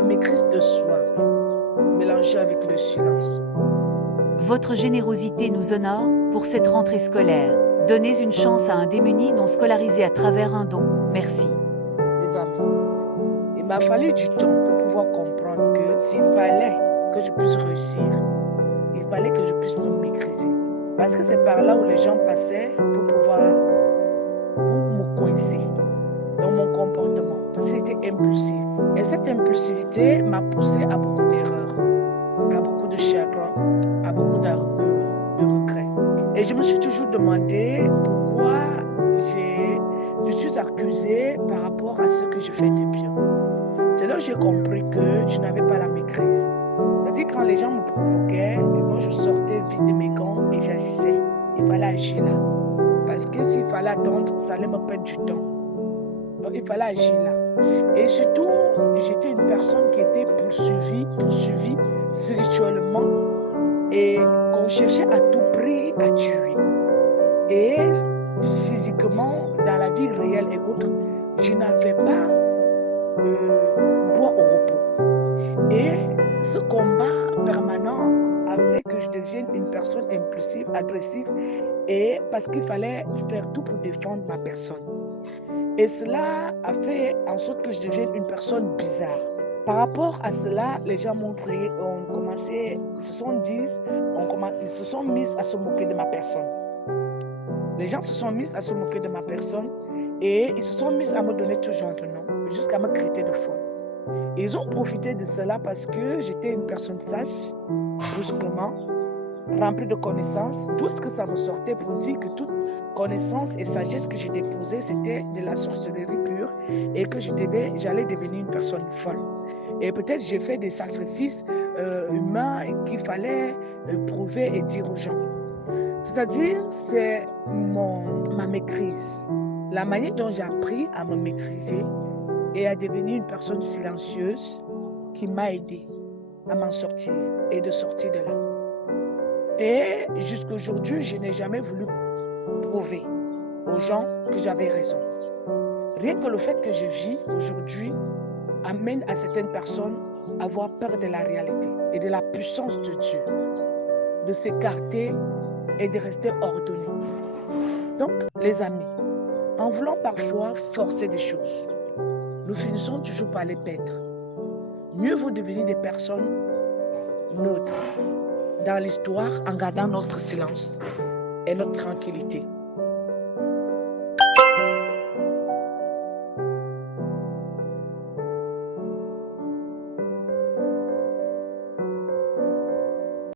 La maîtrise de soi, mélangée avec le silence. Votre générosité nous honore pour cette rentrée scolaire. Donnez une chance à un démuni non scolarisé à travers un don. Merci. Les amis, il m'a fallu du temps pour pouvoir comprendre que s'il fallait que je puisse réussir, il fallait que je puisse me maîtriser. Parce que c'est par là où les gens passaient pour me coincer dans mon comportement. Parce que j'étais impulsif. Et cette impulsivité m'a poussé à beaucoup d'erreurs, à beaucoup de chagrins, à beaucoup de regrets. Et je me suis toujours demandé pourquoi j'ai je suis accusée par rapport à ce que je fais de bien. C'est là où j'ai compris que je n'avais pas la maîtrise. C'est-à-dire quand les gens me provoquaient, et moi je sortais vite de mes gants et j'agissais. Il fallait agir là. Parce que s'il fallait attendre, ça allait me perdre du temps. Donc il fallait agir là. Et surtout, j'étais une personne qui était poursuivie spirituellement et qu'on cherchait à tout prix à tuer. Et physiquement, dans la vie réelle et autres, je n'avais pas droit au repos. Et ce combat permanent a fait que je devienne une personne impulsive, agressive, et parce qu'il fallait faire tout pour défendre ma personne. Et cela a fait en sorte que je devienne une personne bizarre. Par rapport à cela, les gens m'ont pris, ont commencé, ils se sont dit, ils se sont mis à se moquer de ma personne. Les gens se sont mis à se moquer de ma personne et ils se sont mis à me donner tout genre de noms, jusqu'à me traiter de folle. Ils ont profité de cela parce que j'étais une personne sage, brusquement, remplie de connaissances. D'où est-ce que ça me sortait pour dire que toute connaissance et sagesse que j'ai déposée, c'était de la sorcellerie pure et que j'allais devenir une personne folle. Et peut-être j'ai fait des sacrifices humains qu'il fallait prouver et dire aux gens. C'est-à-dire, c'est ma maîtrise. La manière dont j'ai appris à me maîtriser et à devenir une personne silencieuse qui m'a aidé à m'en sortir et de sortir de là. Et jusqu'à aujourd'hui, je n'ai jamais voulu prouver aux gens que j'avais raison. Rien que le fait que je vis aujourd'hui amène à certaines personnes à avoir peur de la réalité et de la puissance de Dieu, de s'écarter et de rester ordonné. Donc, les amis, en voulant parfois forcer des choses, nous finissons toujours par les perdre. Mieux vaut devenir des personnes neutres dans l'histoire en gardant notre silence et notre tranquillité.